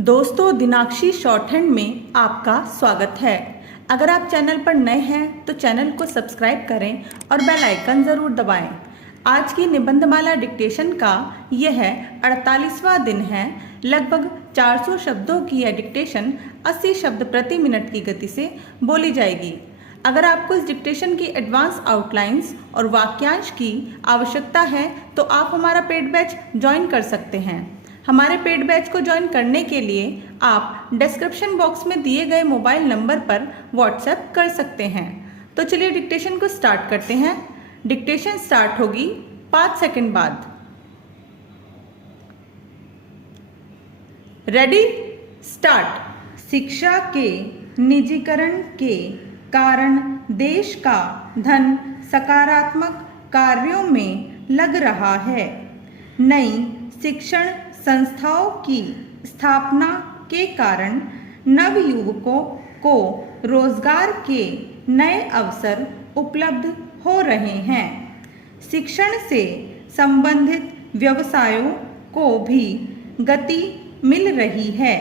दोस्तों, दिनाक्षी short hand में आपका स्वागत है। अगर आप चैनल पर नए हैं तो चैनल को सब्सक्राइब करें और बेल आइकन ज़रूर दबाएं। आज की निबंधमाला डिक्टेशन का यह 48वां दिन है। लगभग 400 शब्दों की यह डिक्टेशन 80 शब्द प्रति मिनट की गति से बोली जाएगी। अगर आपको इस डिक्टेशन की एडवांस आउटलाइंस और वाक्यांश की आवश्यकता है तो आप हमारा पेड बैच ज्वाइन कर सकते हैं। हमारे पेड बैच को ज्वाइन करने के लिए आप डिस्क्रिप्शन बॉक्स में दिए गए मोबाइल नंबर पर व्हाट्सएप कर सकते हैं। तो चलिए डिक्टेशन को स्टार्ट करते हैं। डिक्टेशन स्टार्ट होगी 5 सेकंड बाद। Ready, start. शिक्षा के निजीकरण के कारण देश का धन सकारात्मक कार्यों में लग रहा है। नई शिक्षण संस्थाओं की स्थापना के कारण नवयुवकों को रोजगार के नए अवसर उपलब्ध हो रहे हैं। शिक्षण से संबंधित व्यवसायों को भी गति मिल रही है।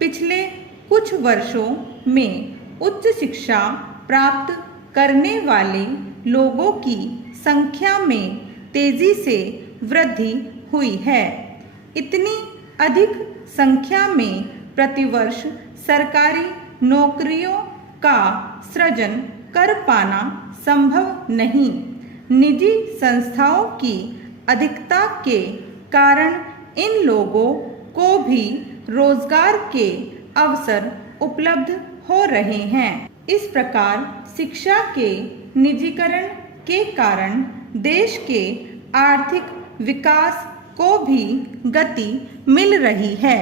पिछले कुछ वर्षों में उच्च शिक्षा प्राप्त करने वाले लोगों की संख्या में तेजी से वृद्धि हुई है। इतनी अधिक संख्या में प्रतिवर्ष सरकारी नौकरियों का सृजन कर पाना संभव नहीं। निजी संस्थाओं की अधिकता के कारण इन लोगों को भी रोजगार के अवसर उपलब्ध हो रहे हैं। इस प्रकार शिक्षा के निजीकरण के कारण देश के आर्थिक विकास को भी गति मिल रही है।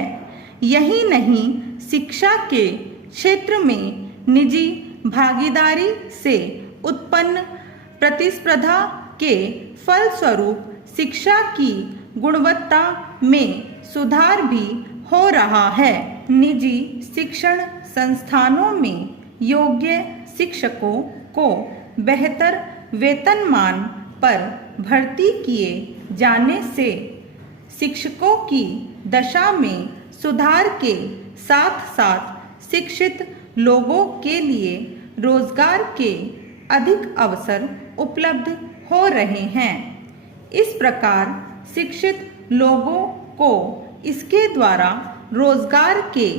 यही नहीं, शिक्षा के क्षेत्र में निजी भागीदारी से उत्पन्न प्रतिस्पर्धा के फलस्वरूप शिक्षा की गुणवत्ता में सुधार भी हो रहा है। निजी शिक्षण संस्थानों में योग्य शिक्षकों को बेहतर वेतनमान पर भर्ती किए जाने से शिक्षकों की दशा में सुधार के साथ साथ शिक्षित लोगों के लिए रोजगार के अधिक अवसर उपलब्ध हो रहे हैं। इस प्रकार शिक्षित लोगों को इसके द्वारा रोजगार के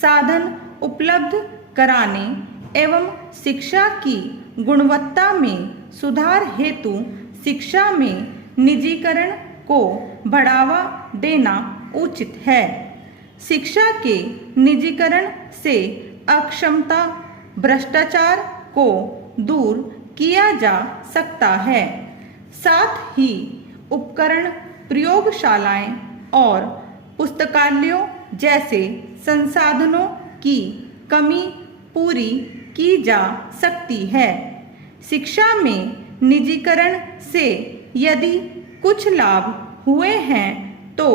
साधन उपलब्ध कराने एवं शिक्षा की गुणवत्ता में सुधार हेतु शिक्षा में निजीकरण को बढ़ावा देना उचित है। शिक्षा के निजीकरण से अक्षमता, भ्रष्टाचार को दूर किया जा सकता है। साथ ही उपकरण, प्रयोगशालाएं और पुस्तकालयों जैसे संसाधनों की कमी पूरी की जा सकती है। शिक्षा में निजीकरण से यदि कुछ लाभ हुए हैं तो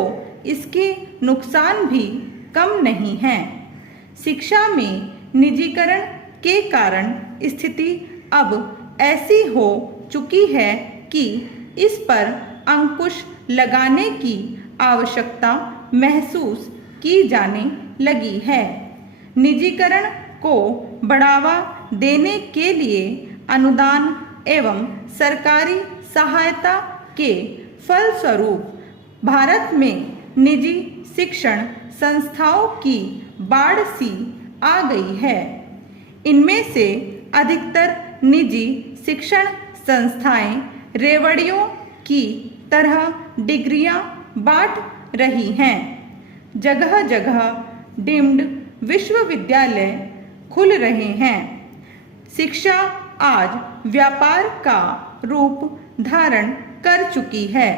इसके नुकसान भी कम नहीं हैं। शिक्षा में निजीकरण के कारण स्थिति अब ऐसी हो चुकी है कि इस पर अंकुश लगाने की आवश्यकता महसूस की जाने लगी है। निजीकरण को बढ़ावा देने के लिए अनुदान एवं सरकारी सहायता के फलस्वरूप भारत में निजी शिक्षण संस्थाओं की बाढ़ सी आ गई है। इनमें से अधिकतर निजी शिक्षण संस्थाएं रेवड़ियों की तरह डिग्रियां बांट रही हैं। जगह जगह डीम्ड विश्वविद्यालय खुल रहे हैं। शिक्षा आज व्यापार का रूप धारण कर चुकी है।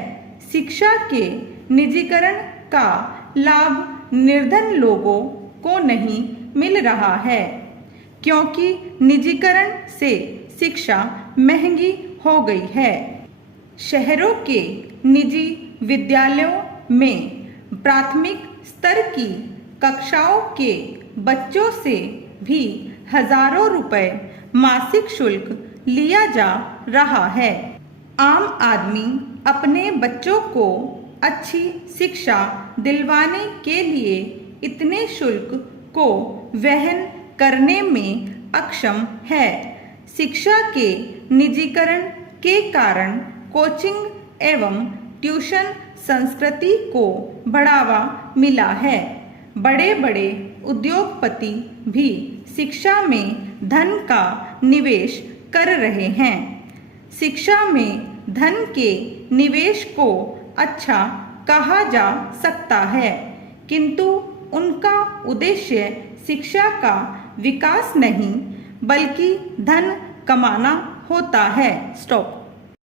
शिक्षा के निजीकरण का लाभ निर्धन लोगों को नहीं मिल रहा है, क्योंकि निजीकरण से शिक्षा महंगी हो गई है। शहरों के निजी विद्यालयों में प्राथमिक स्तर की कक्षाओं के बच्चों से भी हजारों रुपए मासिक शुल्क लिया जा रहा है। आम आदमी अपने बच्चों को अच्छी शिक्षा दिलवाने के लिए इतने शुल्क को वहन करने में अक्षम है। शिक्षा के निजीकरण के कारण कोचिंग एवं ट्यूशन संस्कृति को बढ़ावा मिला है। बड़े बड़े उद्योगपति भी शिक्षा में धन का निवेश कर रहे हैं। शिक्षा में धन के निवेश को अच्छा कहा जा सकता है, किंतु उनका उद्देश्य शिक्षा का विकास नहीं बल्कि धन कमाना होता है। स्टॉप।